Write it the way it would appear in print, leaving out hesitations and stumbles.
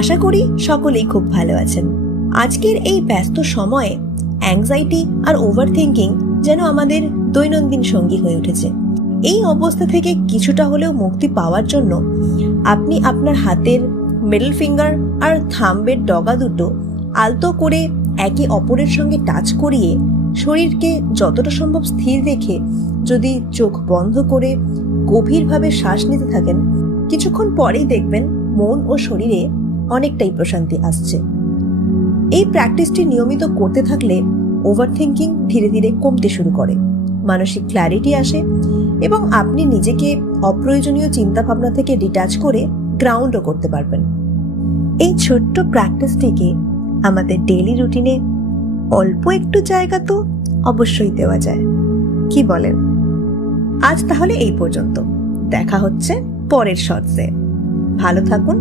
আশা করি সকলেই খুব ভালো আছেন। আজকের এই ব্যস্ত সময়ে অ্যাংজাইটি আর ওভারথিংকিং যেন আমাদের দৈনন্দিন সঙ্গী হয়ে উঠেছে। এই অবস্থা থেকে কিছুটা হলেও মুক্তি পাওয়ার জন্য আপনি আপনার হাতের মিডল ফিঙ্গার আর থাম্বের ডগা দুটো আলতো করে একে অপরের সঙ্গে টাচ করিয়ে শরীরকে যতটা সম্ভব স্থির রেখে যদি চোখ বন্ধ করে গভীরভাবে শ্বাস নিতে থাকেন, কিছুক্ষণ পরেই দেখবেন মন ও শরীরে অনেকটাই প্রশান্তি আসছে। এই প্র্যাকটিসটি নিয়মিত করতে থাকলে ওভারথিংকিং ধীরে ধীরে কমতে শুরু করে, মানসিক ক্ল্যারিটি আসে এবং আপনি নিজেকে অপ্রয়োজনীয় চিন্তাভাবনা থেকে ডিটাচ করে গ্রাউন্ডও করতে পারবেন। এই ছোট্ট প্র্যাকটিসটিকে আমাদের ডেইলি রুটিনে অল্প একটু জায়গা তো অবশ্যই দেওয়া যায়, কি বলেন? আজ তাহলে এই পর্যন্ত, দেখা হচ্ছে পরের শর্টসে। ভালো থাকুন,